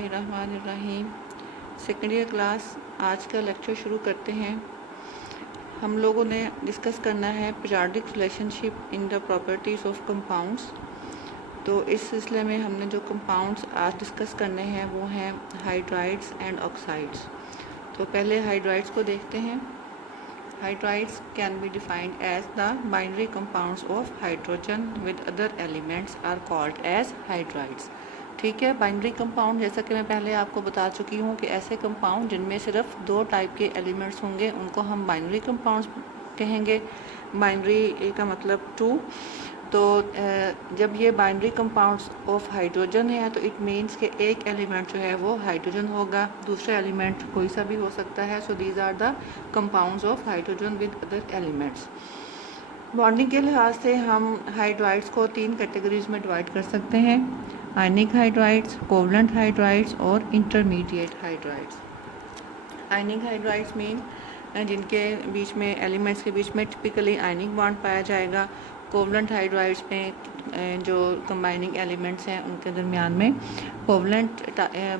बिस्मिल्लाहिर्रहमानिर्रहीम। Second year class, आज का लेक्चर शुरू करते हैं। हम लोगों ने डिस्कस करना है periodic relationship in the properties of compounds. तो इस सिलसिले में हमने जो कंपाउंड्स आज डिस्कस करने हैं वो हैं हाइड्राइड्स एंड ऑक्साइड्स। तो पहले हाइड्राइड्स को देखते हैं। Hydrides can be defined as the binary compounds of hydrogen with other elements are called as hydrides. ठीक है, बाइनरी कंपाउंड जैसा कि मैं पहले आपको बता चुकी हूँ कि ऐसे कंपाउंड जिनमें सिर्फ दो टाइप के एलिमेंट्स होंगे उनको हम बाइनरी कंपाउंड्स कहेंगे। बाइनरी का मतलब टू। तो जब ये बाइनरी कंपाउंड्स ऑफ हाइड्रोजन है तो इट मीन्स कि एक एलिमेंट जो है वो हाइड्रोजन होगा, दूसरा एलिमेंट कोई सा भी हो सकता है। So these are the compounds of hydrogen with other elements. Bonding के लिहाज से हम हाइड्राइड्स को तीन कैटेगरीज में डिवाइड कर सकते हैं: आयनिक हाइड्राइड्स, कोवलेंट हाइड्राइड्स और इंटरमीडिएट हाइड्राइड्स। आयनिक हाइड्राइड्स मीन जिनके बीच में एलिमेंट्स के बीच में टिपिकली आयनिक बॉन्ड पाया जाएगा। कोवलेंट हाइड्राइड्स में जो कंबाइनिंग एलिमेंट्स हैं उनके दरमियान में कोवलेंट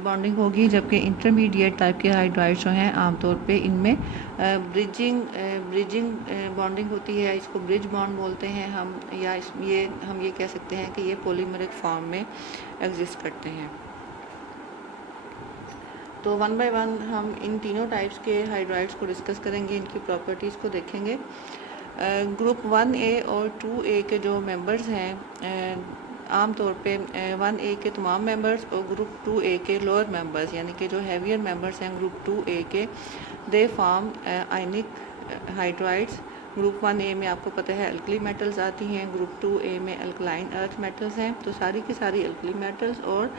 बॉन्डिंग होगी, जबकि इंटरमीडिएट टाइप के हाइड्राइड्स जो हैं आमतौर पे इनमें ब्रिजिंग बॉन्डिंग होती है। इसको ब्रिज बॉन्ड बोलते हैं हम, या हम ये कह सकते हैं कि ये पॉलीमरिक फॉर्म में एग्जिस्ट करते हैं। तो वन बाय वन हम इन तीनों टाइप्स के हाइड्राइड्स को डिस्कस करेंगे, इनकी प्रॉपर्टीज़ को देखेंगे। ग्रुप 1A और 2A के जो मेंबर्स हैं आम तौर पे 1A के तमाम मेंबर्स और ग्रुप 2A के लोअर मेंबर्स यानी कि जो हैवियर मेंबर्स हैं ग्रुप 2A के, they form ionic hydrides. Group 1A में आपको पता है अल्कली मेटल्स आती हैं, ग्रुप 2A में अल्कलाइन अर्थ मेटल्स हैं। तो सारी की सारी अल्कली मेटल्स और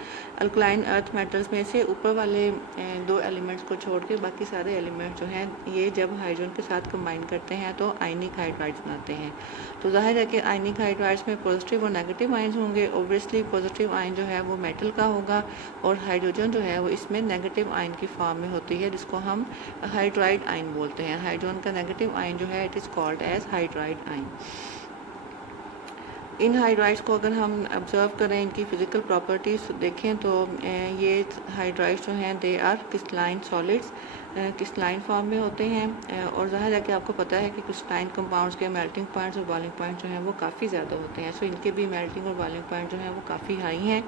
अल्कलाइन अर्थ मेटल्स में से ऊपर वाले दो एलिमेंट्स को छोड़ के बाकी सारे एलिमेंट्स जो हैं ये जब हाइड्रोजन के साथ कंबाइन करते हैं तो आयनिक हाइड्राइड्स बनाते हैं। तो जाहिर है कि आयनिक हाइड्राइड्स में पॉजिटिव और नेगेटिव आयन्स होंगे। ओब्वियसली पॉजिटिव आयन जो है वो मेटल का होगा और हाइड्रोजन जो है वो इसमें नेगेटिव आयन की फॉर्म में होती है, जिसको हम हाइड्राइड आयन बोलते हैं। हाइड्रोजन का नेगेटिव आयन जो है it is called as hydride ion. इन हाइड्राइड्स को अगर हम ऑब्जर्व करें, इनकी फ़िज़िकल प्रॉपर्टीज़ देखें तो ये हाइड्राइड्स जो हैं they are crystalline solids, crystalline form में होते हैं। और ज़ाहिर है कि आपको पता है कि क्रिस्टलाइन कंपाउंड्स के मेल्टिंग पॉइंट्स और बॉइलिंग पॉइंट जो हैं वो काफ़ी ज़्यादा होते हैं। सो इनके भी मेल्टिंग और बॉइलिंग पॉइंट जो हैं वो काफ़ी हाई हैं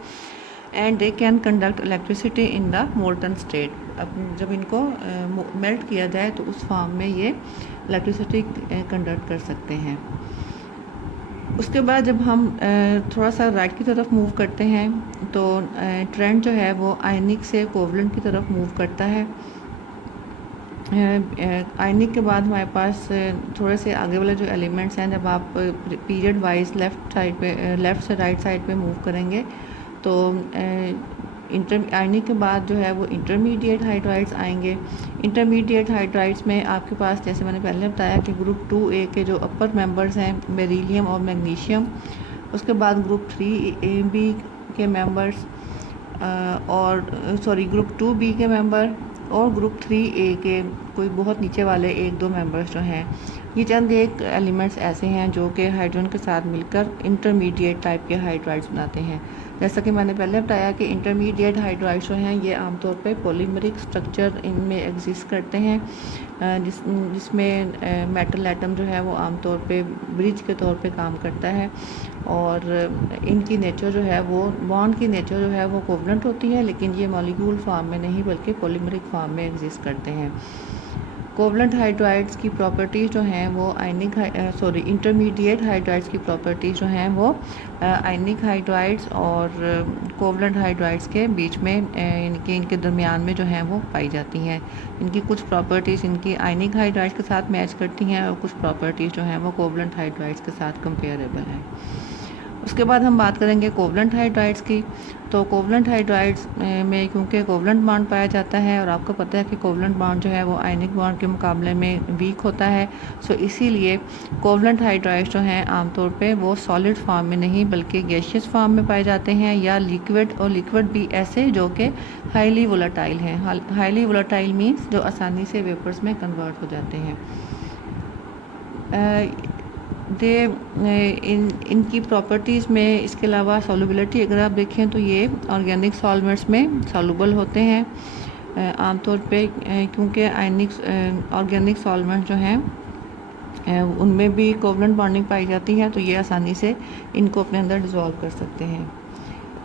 and they can conduct electricity in the molten state. अब जब इनको मेल्ट किया जाए तो उस फॉर्म में ये इलेक्ट्रिसिटी कंडक्ट कर सकते हैं। उसके बाद जब हम थोड़ा सा राइट की तरफ मूव करते हैं तो ट्रेंड जो है वो आयनिक से कोवलेंट की तरफ मूव करता है। आयनिक के बाद हमारे पास थोड़े से आगे वाले जो एलिमेंट्स हैं, जब आप पीरियड वाइज लेफ़्ट से राइट साइड पे मूव करेंगे तो आयनिक के बाद जो है वो इंटरमीडिएट हाइड्राइड्स आएंगे। इंटरमीडिएट हाइड्राइड्स में आपके पास, जैसे मैंने पहले बताया कि ग्रुप 2A के जो अपर मेंबर्स हैं बेरिलियम और मैग्नीशियम, उसके बाद ग्रुप 3B के मेंबर्स ग्रुप 2B के मेंबर और ग्रुप 3A के कोई बहुत नीचे वाले एक दो मेंबर्स जो हैं, ये चंद एक एलिमेंट्स ऐसे हैं जो कि हाइड्रोजन के साथ मिलकर इंटरमीडिएट टाइप के हाइड्राइड्स बनाते हैं। जैसा कि मैंने पहले बताया कि इंटरमीडिएट हाइड्राइड्स जो हैं ये आमतौर पे पॉलीमरिक स्ट्रक्चर इनमें एग्जिस्ट करते हैं, जिसमें मेटल एटम जो है वो आमतौर पे ब्रिज के तौर पे काम करता है। और इनकी नेचर जो है वो बॉन्ड की नेचर जो है वो कोवलेंट होती है, लेकिन ये मॉलिक्यूल फॉर्म में नहीं बल्कि पॉलीमरिक फॉर्म में एग्जिस्ट करते हैं। कोवलेंट हाइड्राइड्स की प्रॉपर्टीज़ जो हैं वो इंटरमीडिएट हाइड्राइड्स की प्रॉपर्टीज़ जो हैं वो आयनिक हाइड्राइड्स और कोवलेंट हाइड्राइड्स के बीच में इनके दरमियान में जो हैं वो पाई जाती हैं। इनकी कुछ प्रॉपर्टीज़ इनकी आयनिक हाइड्राइड्स के साथ मैच करती हैं और कुछ प्रॉपर्टीज़ जो हैं वो कोवलेंट हाइड्राइड्स के साथ कंपेरेबल हैं। उसके बाद हम बात करेंगे कोवलेंट हाइड्राइड्स की। तो कोवलेंट हाइड्राइड्स में क्योंकि कोवलेंट बॉन्ड पाया जाता है और आपको पता है कि कोवलेंट बॉन्ड जो है वो आयनिक बॉन्ड के मुकाबले में वीक होता है, सो इसीलिए कोवलेंट हाइड्राइड्स जो हैं आमतौर पे वो सॉलिड फॉर्म में नहीं बल्कि गैसियस फॉर्म में पाए जाते हैं, या लिक्विड, और लिक्विड भी ऐसे जो कि हाईली वोलेटाइल हैं। हाईली वोलेटाइल मीन्स जो आसानी से वेपर्स में कन्वर्ट हो जाते हैं। दे इनकी प्रॉपर्टीज़ में इसके अलावा सॉल्युबिलिटी अगर आप देखें तो ये ऑर्गेनिक सॉल्वेंट्स में सॉल्युबल होते हैं आमतौर पे, क्योंकि आयनिक ऑर्गेनिक सॉल्वेंट जो हैं उनमें भी कोवलेंट बॉन्डिंग पाई जाती है, तो ये आसानी से इनको अपने अंदर डिज़ोल्व कर सकते हैं।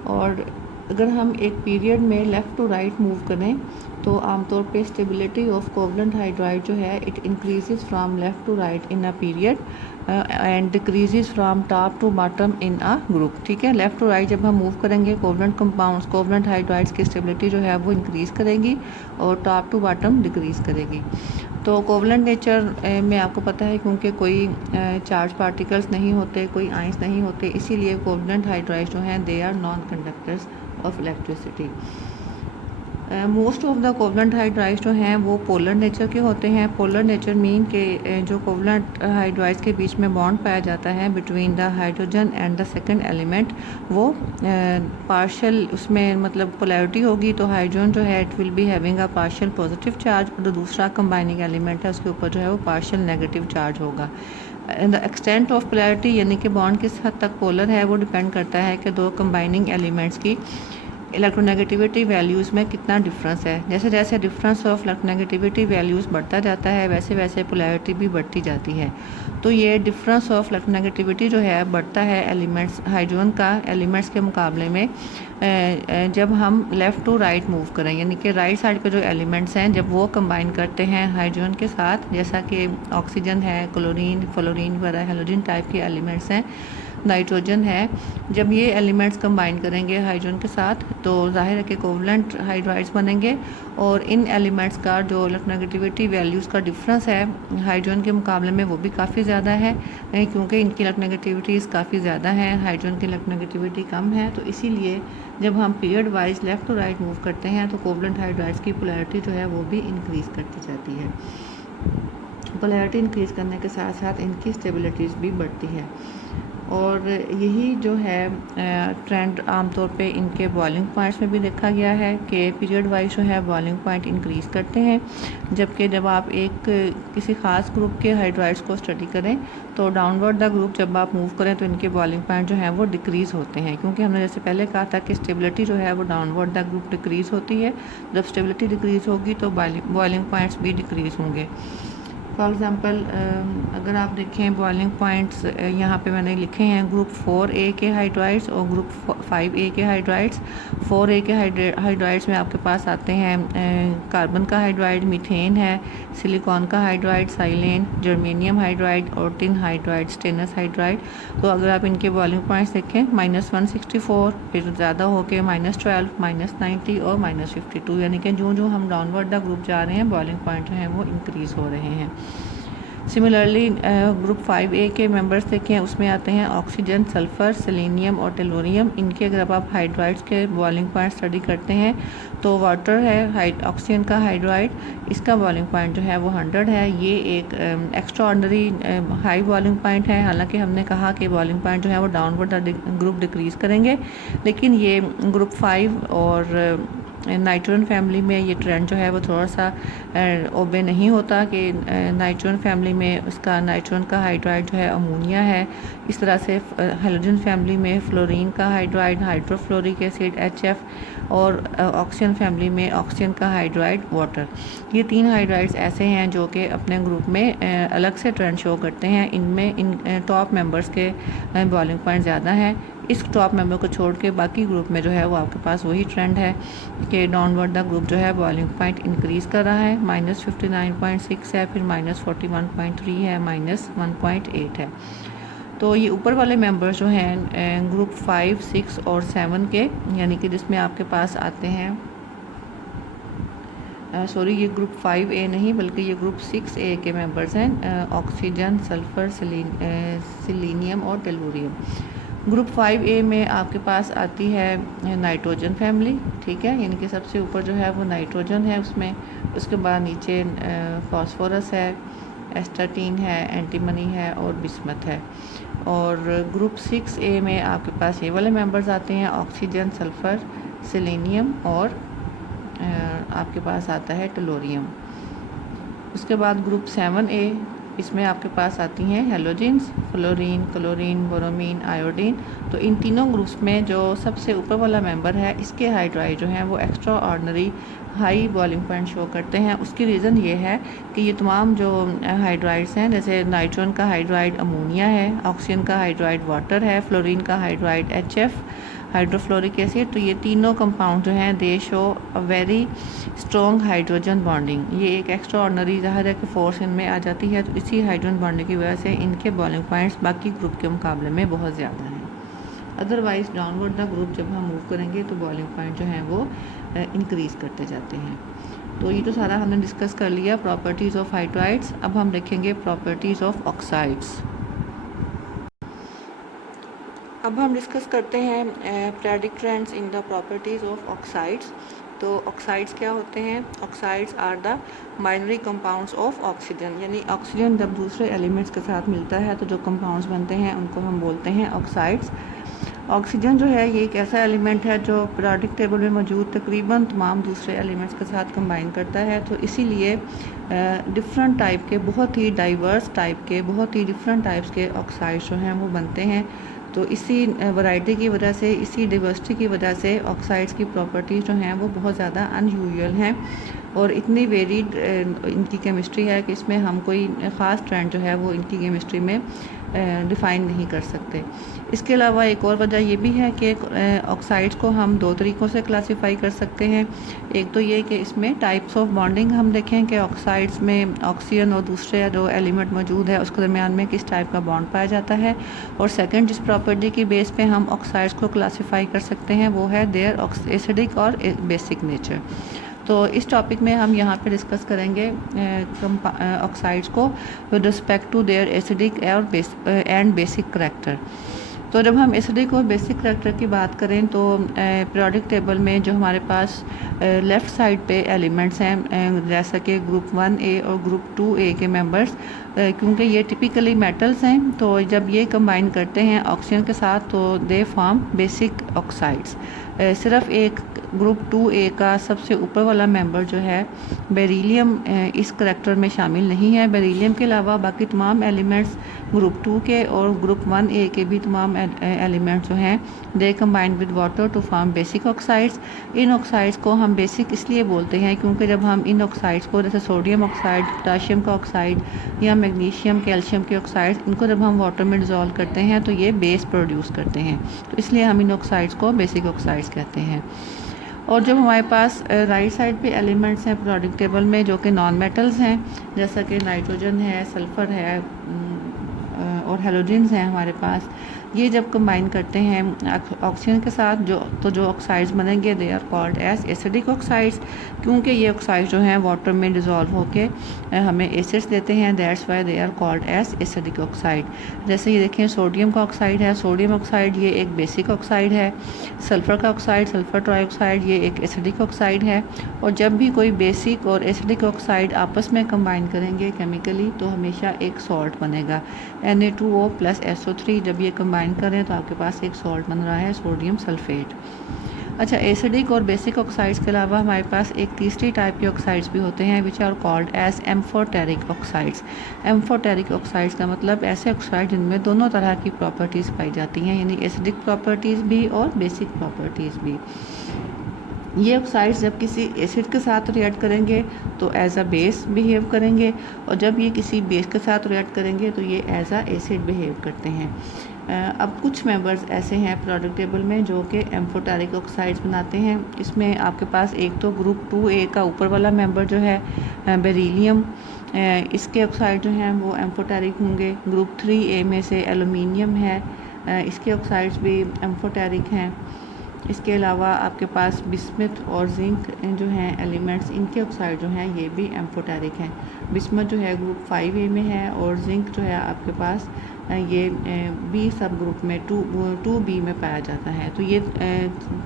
और अगर हम एक पीरियड में लेफ़्ट टू राइट मूव करें तो आमतौर पे स्टेबिलिटी ऑफ कोवलेंट हाइड्राइड जो है it increases from left to right in a period and decreases from top to bottom in a group. ठीक है, लेफ़्ट टू राइट जब हम मूव करेंगे कोवलेंट कंपाउंड्स कोवलेंट हाइड्राइड्स की स्टेबिलिटी जो है वो इंक्रीज़ करेगी और टॉप टू बॉटम डिक्रीज़ करेगी। तो कोवलेंट नेचर में आपको पता है क्योंकि कोई चार्ज पार्टिकल्स नहीं होते, कोई आइंस नहीं होते, इसीलिए कोवलेंट हाइड्राइड्स जो हैं they are non conductors of electricity. Most of the covalent hydrides जो हैं वो पोलर नेचर के होते हैं। पोलर नेचर मीन के जो कोवलेंट हाइड्राइड्स के बीच में बॉन्ड पाया जाता है between the hydrogen and the second element, वो पार्शियल उसमें मतलब पोलैरिटी होगी, तो हाइड्रोजन जो है it will be having a partial positive charge और जो दूसरा कंबाइनिंग एलिमेंट है उसके ऊपर जो है वो पार्शियल नेगेटिव चार्ज होगा। द एक्सटेंट ऑफ पोलैरिटी यानी कि बॉन्ड किस हद तक पोलर है वो डिपेंड करता है कि दो कंबाइनिंग एलिमेंट्स की इलेक्ट्रोनेगेटिविटी वैल्यूज़ में कितना डिफरेंस है। जैसे जैसे डिफरेंस ऑफ इलेक्ट्रोनेगेटिविटी वैल्यूज़ बढ़ता जाता है वैसे वैसे पोलैरिटी भी बढ़ती जाती है। तो ये डिफरेंस ऑफ इलेक्ट्रोनेगेटिविटी जो है बढ़ता है एलिमेंट्स हाइड्रोजन का एलिमेंट्स के मुकाबले में जब हम लेफ़्ट टू राइट मूव करें, यानी कि राइट साइड के जो एलिमेंट्स हैं जब वो कंबाइन करते हैं हाइड्रोजन के साथ, जैसा कि ऑक्सीजन है, क्लोरीन, फ्लोरीन वगैरह हैलोजन टाइप के एलिमेंट्स हैं, नाइट्रोजन है, जब ये एलिमेंट्स कंबाइन करेंगे हाइड्रोजन के साथ तो जाहिर है कि कोवलेंट हाइड्राइड्स बनेंगे और इन एलिमेंट्स का जो इलेक्ट्रोनेगेटिविटी वैल्यूज़ का डिफरेंस है हाइड्रोजन के मुकाबले में वो भी काफ़ी ज़्यादा है, क्योंकि इनकी इलेक्ट्रोनेगेटिविटीज़ काफ़ी ज़्यादा हैं, हाइड्रोजन की इलेक्ट्रोनेगेटिविटी कम है। तो इसीलिए जब हम period wise left to right move करते हैं तो कोवलेंट हाइड्राइड्स की पोलैरिटी जो है वो भी इंक्रीज़ करती जाती है। पोलैरिटी इंक्रीज़ करने के साथ साथ इनकी स्टेबिलिटीज़ भी बढ़ती है और यही जो है ट्रेंड आमतौर पे इनके बॉइलिंग पॉइंट्स में भी देखा गया है कि पीरियड वाइज जो है बॉइलिंग पॉइंट इंक्रीज़ करते हैं, जबकि जब आप एक किसी ख़ास ग्रुप के हाइड्राइड्स को स्टडी करें तो डाउनवर्ड द ग्रुप जब आप मूव करें तो इनके बॉइलिंग पॉइंट जो है वो डिक्रीज़ होते हैं, क्योंकि हमने जैसे पहले कहा था कि स्टेबिलिटी जो है वो डाउनवर्ड द ग्रुप डिक्रीज़ होती है। जब स्टेबिलिटी डिक्रीज़ होगी तो बॉइलिंग पॉइंट्स भी डिक्रीज़ होंगे। फॉर एग्ज़ाम्पल अगर आप देखें बॉइलिंग पॉइंट्स यहाँ पे मैंने लिखे हैं ग्रुप 4A के हाइड्राइड्स और ग्रुप 5A के हाइड्राइड्स। 4A के हाइड्राइड्स में आपके पास आते हैं कार्बन का हाइड्राइड, मीथेन है, सिलिकॉन का हाइड्राइड, साइलेन, जर्मेनियम हाइड्राइड और टिन हाइड्राइड, स्टेनस हाइड्राइड। तो अगर आप इनके बॉइलिंग पॉइंट्स देखें -164, फिर ज़्यादा होके -12, -90 और -52, यानी कि जो जो हम डाउनवर्ड द ग्रुप जा रहे हैं बॉइलिंग पॉइंट जो हैं वो इंक्रीज़ हो रहे हैं। सिमिलरली ग्रुप 5A के मेंबर्स देखें उसमें आते हैं ऑक्सीजन, सल्फ़र, सेलेनियम और टेलोरियम। इनके अगर आप हाइड्राइड्स के बॉइलिंग पॉइंट स्टडी करते हैं तो वाटर है ऑक्सीजन का हाइड्राइड, इसका बॉइलिंग पॉइंट जो है वो 100 है। ये एक extra ordinary high boiling point है। हालांकि हमने कहा कि बॉइलिंग पॉइंट जो है वो डाउनवर्ड ग्रुप डिक्रीज़ करेंगे, लेकिन ये ग्रुप 5 और नाइट्रोजन फैमिली में ये ट्रेंड जो है वो थोड़ा सा ओबे नहीं होता कि नाइट्रोजन फैमिली में उसका नाइट्रोजन का हाइड्राइड जो है अमोनिया है। इस तरह से हैलोजन फैमिली में फ्लोरीन का हाइड्राइड हाइड्रोफ्लोरिक एसिड HF और ऑक्सीजन फैमिली में ऑक्सीजन का हाइड्राइड वाटर। ये 3 हाइड्राइड्स ऐसे हैं जो कि अपने ग्रुप में अलग से ट्रेंड शो करते हैं। इनमें इन टॉप मेंबर्स के बॉइलिंग पॉइंट ज़्यादा हैं। इस टॉप मेंबर को छोड़ के बाकी ग्रुप में जो है वो आपके पास वही ट्रेंड है कि डाउनवर्ड द ग्रुप जो है बॉइलिंग पॉइंट इंक्रीज़ कर रहा है। -59.6 है, फिर -41.3 है, -1.8 है। तो ये ऊपर वाले मेंबर्स जो हैं ग्रुप 5, 6 और 7 के, यानी कि जिसमें आपके पास आते हैं सॉरी ये ग्रुप 5A नहीं बल्कि ये ग्रुप 6A के मेंबर्स हैं ऑक्सीजन, सल्फ़र, सेलेनियम और टेलुरियम। ग्रुप 5A में आपके पास आती है नाइट्रोजन फैमिली, ठीक है, यानी कि सबसे ऊपर जो है वो नाइट्रोजन है उसमें, उसके बाद नीचे फॉस्फोरस है, एस्टाटीन है, एंटीमनी है और बिस्मथ है। और ग्रुप 6A में आपके पास ये वाले मेंबर्स आते हैं ऑक्सीजन, सल्फ़र, सेलेनियम और आपके पास आता है टेलोरियम। उसके बाद ग्रुप 7A इसमें आपके पास आती हैं हेलोजेंस, फ्लोरीन, क्लोरीन, बोरोमीन, आयोडीन। तो इन तीनों ग्रुप्स में जो सबसे ऊपर वाला मेंबर है, इसके हाइड्राइड जो हैं वो extra ordinary high boiling point show करते हैं। उसकी रीज़न ये है कि ये तमाम जो हाइड्राइड्स हैं, जैसे नाइट्रोजन का हाइड्राइड अमोनिया है, ऑक्सीजन का हाइड्राइड वाटर है, फ्लोरीन का हाइड्राइड HF हाइड्रोफ्लोरिक एसिड, तो ये तीनों कंपाउंड जो हैं दे show a very strong hydrogen bonding. ये एक एक्स्ट्रा ऑर्डिनरी ज़ाहिर है कि फोर्स इनमें आ जाती है, तो इसी हाइड्रोजन बॉन्डिंग की वजह से इनके बॉइलिंग पॉइंट्स बाकी ग्रुप के मुकाबले में बहुत ज़्यादा हैं। अदरवाइज़ डाउनवर्ड द ग्रुप जब हम मूव करेंगे तो बॉइलिंग पॉइंट जो हैं वो इंक्रीज़ करते जाते हैं। तो ये तो सारा हमने डिस्कस कर लिया प्रॉपर्टीज़ ऑफ हाइड्राइड्स। अब हम देखेंगे प्रॉपर्टीज़ ऑफ ऑक्साइड्स। अब हम डिस्कस करते हैं periodic trends in the properties of oxides. तो ऑक्साइड्स क्या होते हैं? Oxides are the binary compounds of oxygen, यानी ऑक्सीजन जब दूसरे एलिमेंट्स के साथ मिलता है तो जो कंपाउंड्स बनते हैं उनको हम बोलते हैं ऑक्साइड्स। ऑक्सीजन जो है ये एक ऐसा एलिमेंट है जो पीरियोडिक टेबल में मौजूद तकरीबन तमाम दूसरे एलिमेंट्स के साथ कंबाइन करता है। तो इसीलिए डिफरेंट टाइप के, बहुत ही डाइवर्स टाइप के, बहुत ही डिफरेंट टाइप्स के ऑक्साइड्स जो हैं वो बनते हैं। तो इसी वैरायटी की वजह से, इसी डाइवर्सिटी की वजह से ऑक्साइड्स की प्रॉपर्टीज़ जो हैं वो बहुत ज़्यादा अनयूजुअल हैं और इतनी वेरीड इनकी केमिस्ट्री है कि इसमें हम कोई ख़ास ट्रेंड जो है वो इनकी केमिस्ट्री में डिफ़ाइन नहीं कर सकते। इसके अलावा एक और वजह ये भी है कि ऑक्साइड्स को हम दो तरीक़ों से क्लासीफाई कर सकते हैं। एक तो ये कि इसमें टाइप्स ऑफ बॉन्डिंग हम देखें कि ऑक्साइड्स में ऑक्सीजन और दूसरे जो एलिमेंट मौजूद है उसके दरमियान में किस टाइप का बॉन्ड पाया जाता है। और सेकंड जिस प्रॉपर्टी की बेस पे हम ऑक्साइड्स को क्लासीफाई कर सकते हैं वो है देयर एसिडिक और बेसिक नेचर। तो इस टॉपिक में हम यहाँ पे डिस्कस करेंगे ऑक्साइड्स को with respect to their acidic और एंड बेसिक करैक्टर। तो जब हम एसिडिक और बेसिक करैक्टर की बात करें तो पीरियोडिक टेबल में जो हमारे पास लेफ़्ट साइड पे एलिमेंट्स हैं, जैसा कि ग्रुप 1A और ग्रुप 2A के मेंबर्स, क्योंकि ये टिपिकली मेटल्स हैं, तो जब ये कंबाइन करते हैं ऑक्सीजन के साथ तो दे फॉर्म बेसिक ऑक्साइड्स। सिर्फ एक ग्रुप 2A का सबसे ऊपर वाला मेंबर जो है बेरिलियम इस करैक्टर में शामिल नहीं है। बेरिलियम के अलावा बाकी तमाम एलिमेंट्स ग्रुप 2 के और ग्रुप 1A के भी तमाम एलिमेंट्स जो हैं they combine with water to form basic oxides. इन ऑक्साइड्स को हम बेसिक इसलिए बोलते हैं क्योंकि जब हम इन ऑक्साइड्स को, जैसे सोडियम ऑक्साइड, पोटाशियम का ऑक्साइड या मैग्नीशियम, कैल्शियम के ऑक्साइड्स, इनको जब हम वाटर में डिज़ोल्व करते हैं तो ये बेस प्रोड्यूस करते हैं, तो इसलिए हम इन ऑक्साइड्स को बेसिक ऑक्साइड्स कहते हैं। और जब हमारे पास राइट साइड पे एलिमेंट्स हैं पीरियोडिक टेबल में जो कि नॉन मेटल्स हैं, जैसा कि नाइट्रोजन है, सल्फ़र है और हेलोजेंस हैं हमारे पास, ये जब कंबाइन करते हैं ऑक्सीजन के साथ जो ऑक्साइड्स बनेंगे they are called as acidic oxides, क्योंकि ये ऑक्साइड्स जो हैं वाटर में डिज़ोल्व होके हमें एसिड्स देते हैं, that's why they are called as acidic oxide. जैसे ये देखें सोडियम का ऑक्साइड है, सोडियम ऑक्साइड ये एक बेसिक ऑक्साइड है। सल्फ़र का ऑक्साइड, सल्फ़र ट्राइऑक्साइड, ये एक एसिडिक ऑक्साइड है। और जब भी कोई बेसिक और एसिडिक ऑक्साइड आपस में कंबाइन करेंगे केमिकली तो हमेशा एक सॉल्ट बनेगा, Na2O + SO3। जब ये कंबाइन करें तो आपके पास एक सॉल्ट बन रहा है, सोडियम सल्फेट। अच्छा, एसिडिक और बेसिक ऑक्साइड्स के अलावा हमारे पास एक तीसरी टाइप के ऑक्साइड्स भी होते हैं which are called as amphoteric oxides. Amphoteric oxides का मतलब ऐसे ऑक्साइड जिनमें दोनों तरह की प्रॉपर्टीज़ पाई जाती हैं, यानी एसिडिक प्रॉपर्टीज़ भी और बेसिक प्रॉपर्टीज़ भी। ये ऑक्साइड्स जब किसी एसिड के साथ रिएक्ट करेंगे तो एज अ बेस बिहेव करेंगे, और जब ये किसी बेस के साथ रिएक्ट करेंगे तो ये एज अ एसिड बिहेव करते हैं। अब कुछ मेंबर्स ऐसे हैं पीरियोडिक टेबल में जो कि एम्फोटेरिक ऑक्साइड्स बनाते हैं। इसमें आपके पास एक तो ग्रुप 2A का ऊपर वाला मेंबर जो है बेरिलियम, इसके ऑक्साइड जो हैं वो एम्फोटेरिक होंगे। ग्रुप 3A में से एलुमिनियम है, इसके ऑक्साइड्स भी एम्फोटेरिक हैं। इसके अलावा आपके पास बिस्मथ और जिंक जो हैं एलिमेंट्स, इनके ऑक्साइड जो हैं ये भी एम्फोटेरिक हैं। बिस्मथ जो है ग्रुप 5A में है और जिंक जो है आपके पास ये बी सब ग्रुप में 2B में पाया जाता है। तो ये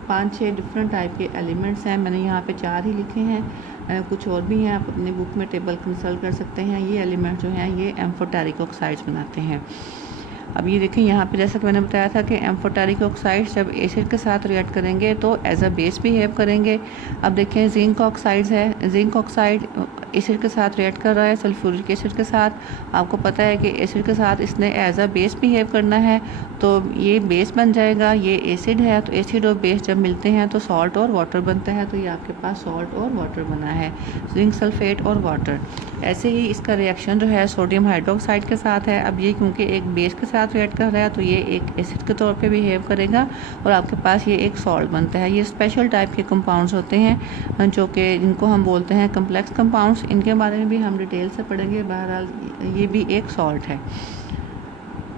5-6 डिफरेंट टाइप के एलिमेंट्स हैं। मैंने यहाँ पे 4 ही लिखे हैं, कुछ और भी हैं, आप अपनी बुक में टेबल कंसल्ट कर सकते हैं। ये एलिमेंट जो हैं ये एम्फोटेरिक ऑक्साइड्स बनाते हैं। अब ये देखें यहाँ पे जैसा कि मैंने बताया था कि एम्फोटेरिक ऑक्साइड्स जब एसिड के साथ रिएक्ट करेंगे तो एज अ बेस बिहेव करेंगे। अब देखें जिंक ऑक्साइड्स है, जिंक ऑक्साइड एसिड के साथ रिएक्ट कर रहा है सल्फ्यूरिक एसिड के साथ। आपको पता है कि एसिड के साथ इसने एज अ बेस बिहेव करना है, तो ये बेस बन जाएगा। ये एसिड है, तो एसिड और बेस जब मिलते हैं तो सॉल्ट और वाटर बनता है, तो ये आपके पास सॉल्ट और वाटर बना है, जिंक सल्फेट और वाटर। ऐसे ही इसका रिएक्शन जो है सोडियम हाइड्रोक्साइड के साथ है। अब ये क्योंकि एक बेस के साथ रिएक्ट कर रहा है तो ये एक एसिड के तौर पे बिहेव करेगा और आपके पास ये एक सॉल्ट बनता है। ये स्पेशल टाइप के कंपाउंड्स होते हैं जो कि इनको हम बोलते हैं कम्प्लेक्स कंपाउंड्स। इनके बारे में भी हम डिटेल से पढ़ेंगे। बहरहाल ये भी एक सॉल्ट है।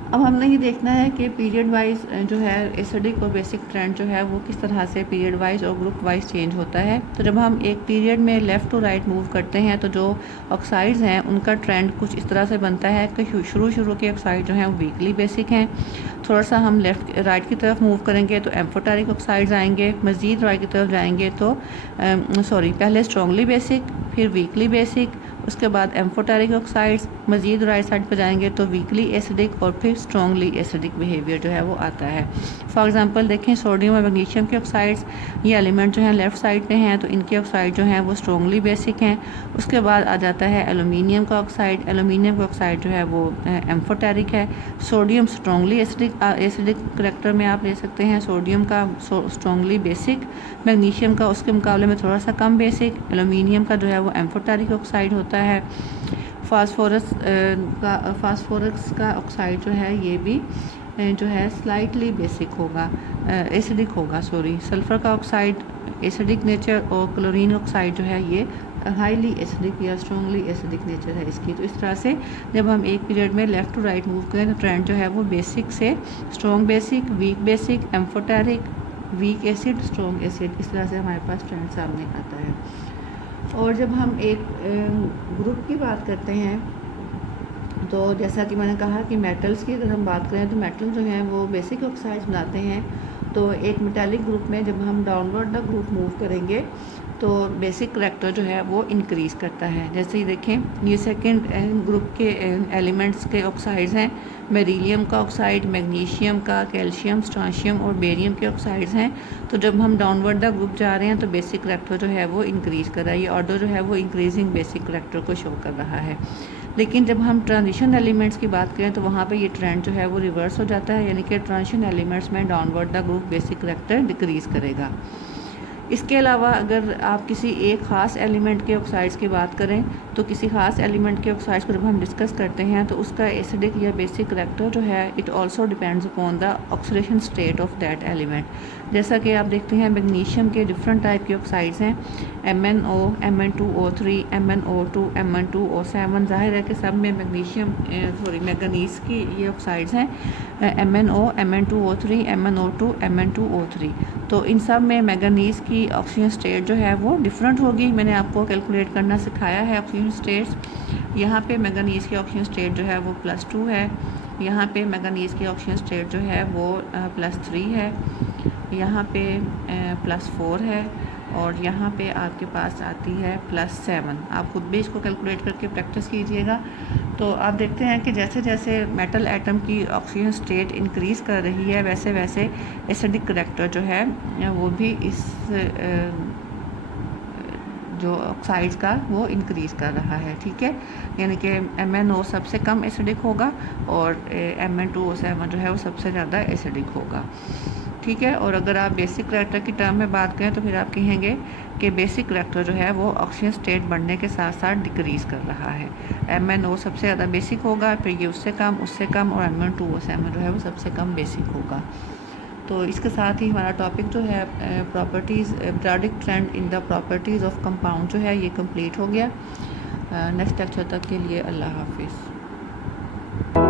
अब हमने ये देखना है कि पीरियड वाइज जो है एसिडिक और बेसिक ट्रेंड जो है वो किस तरह से पीरियड वाइज और ग्रुप वाइज चेंज होता है। तो जब हम एक पीरियड में लेफ़्ट टू राइट मूव करते हैं तो जो ऑक्साइड्स हैं उनका ट्रेंड कुछ इस तरह से बनता है कि शुरू के ऑक्साइड जो हैं वो वीकली बेसिक हैं। थोड़ा सा हम लेफ़्ट राइट की तरफ मूव करेंगे तो एम्फोटेरिक ऑक्साइड्स आएंगे। मज़ीद राइट की तरफ जाएंगे तो पहले स्ट्रॉन्गली बेसिक, फिर वीकली बेसिक, उसके बाद एम्फोटेरिक ऑक्साइड्स। मज़ीद राइट साइड पर जाएंगे तो वीकली एसिडिक और फिर स्ट्रॉन्गली एसिडिक बिहेवियर जो है वो आता है। फॉर एग्जांपल देखें सोडियम और मैग्नीशियम के ऑक्साइड्स, ये एलिमेंट जो हैं लेफ़्ट साइड पे हैं तो इनके ऑक्साइड जो हैं वो स्ट्रॉन्गली बेसिक हैं। उसके बाद आ जाता है एलुमिनियम का ऑक्साइड। एलुमिनियम का ऑक्साइड जो है वो एम्फोटेरिक है। सोडियम स्ट्रॉन्गली एसिडिक करैक्टर में आप ले सकते हैं। सोडियम का स्ट्रॉन्गली बेसिक, मैग्नीशियम का उसके मुकाबले में थोड़ा सा कम बेसिक, एलुमिनियम का जो है वो एम्फोटेरिक ऑक्साइड होता है। फास्फोरस का ऑक्साइड जो है ये भी जो है स्लाइटली बेसिक होगा, एसिडिक होगा सल्फ़र का ऑक्साइड एसिडिक नेचर और क्लोरीन ऑक्साइड जो है ये हाईली एसिडिक या स्ट्रॉन्गली एसिडिक नेचर है इसकी। तो इस तरह से जब हम एक पीरियड में लेफ़्ट टू राइट मूव करें तो ट्रेंड जो है वो बेसिक से strong basic, weak basic, amphoteric, weak acid, strong acid, इस तरह से हमारे पास ट्रेंड सामने आता है। और जब हम एक ग्रुप की बात करते हैं तो जैसा कि मैंने कहा कि मेटल्स की अगर हम बात करें तो मेटल जो हैं वो बेसिक ऑक्साइड्स बनाते हैं। तो एक मेटालिक ग्रुप में जब हम डाउनवर्ड द ग्रुप मूव करेंगे तो बेसिक करैक्टर जो है वो इंक्रीज़ करता है। जैसे ही देखें ये सेकंड ग्रुप के एलिमेंट्स के ऑक्साइड्स हैं, बेरिलियम का ऑक्साइड, मैग्नीशियम का, कैल्शियम, स्ट्रांशियम और बेरियम के ऑक्साइड्स हैं। तो जब हम डाउनवर्ड द ग्रुप जा रहे हैं तो बेसिक करैक्टर जो है वो इंक्रीज़ कर रहा है। ये ऑर्डर जो है वो इंक्रीजिंग बेसिक करैक्टर को शो कर रहा है। लेकिन जब हम ट्रांजिशन एलिमेंट्स की बात करें तो वहाँ पे ये ट्रेंड जो है वो रिवर्स हो जाता है, यानी कि ट्रांजिशन एलिमेंट्स में downward the group basic character decrease करेगा। इसके अलावा अगर आप किसी एक ख़ास एलिमेंट के ऑक्साइड्स की बात करें तो किसी ख़ास एलिमेंट के ऑक्साइड्स को जब हम डिस्कस करते हैं तो उसका एसिडिक या बेसिक करैक्टर जो है it also depends upon the oxidation state of that element. जैसा कि आप देखते हैं मैग्नीशियम के डिफरेंट टाइप के ऑक्साइड्स हैं, MnO, Mn2O3, MnO2, Mn2O7। ज़ाहिर है कि सब में मैग्नीज़ की ये ऑक्साइड्स हैं, MnO, Mn2O3, MnO2, Mn2O3। तो इन सब में मैंगनीज़ की ऑक्सीजन स्टेट जो है वो डिफरेंट होगी। मैंने आपको कैलकुलेट करना सिखाया है ऑक्सीजन स्टेट्स। यहाँ पे मैंगनीज़ की ऑक्सीजन स्टेट जो है वो +2 है, यहाँ पे मैंगनीज़ की ऑक्सीजन स्टेट जो है वो +3 है, यहाँ पे +4 है और यहाँ पे आपके पास आती है +7। आप खुद भी इसको कैलकुलेट करके प्रैक्टिस कीजिएगा। तो आप देखते हैं कि जैसे जैसे मेटल एटम की ऑक्सीजन स्टेट इंक्रीज़ कर रही है वैसे वैसे एसिडिक करैक्टर जो है वो भी इस जो ऑक्साइड्स का वो इंक्रीज़ कर रहा है। ठीक है, यानी कि MnO सबसे कम एसिडिक होगा और Mn2O7 जो है वो सबसे ज़्यादा एसिडिक होगा। ठीक है, और अगर आप बेसिक करैक्टर की टर्म में बात करें तो फिर आप कहेंगे कि बेसिक करैक्टर जो है वो ऑक्सीजन स्टेट बढ़ने के साथ साथ डिक्रीज़ कर रहा है। MnO सबसे ज़्यादा बेसिक होगा, फिर ये उससे कम और Mn2O7 जो है वो सबसे कम बेसिक होगा। तो इसके साथ ही हमारा टॉपिक जो है properties, periodic trend in the properties of compound जो है ये कंप्लीट हो गया। नेक्स्ट लेक्चर तक के लिए अल्लाह हाफिज़।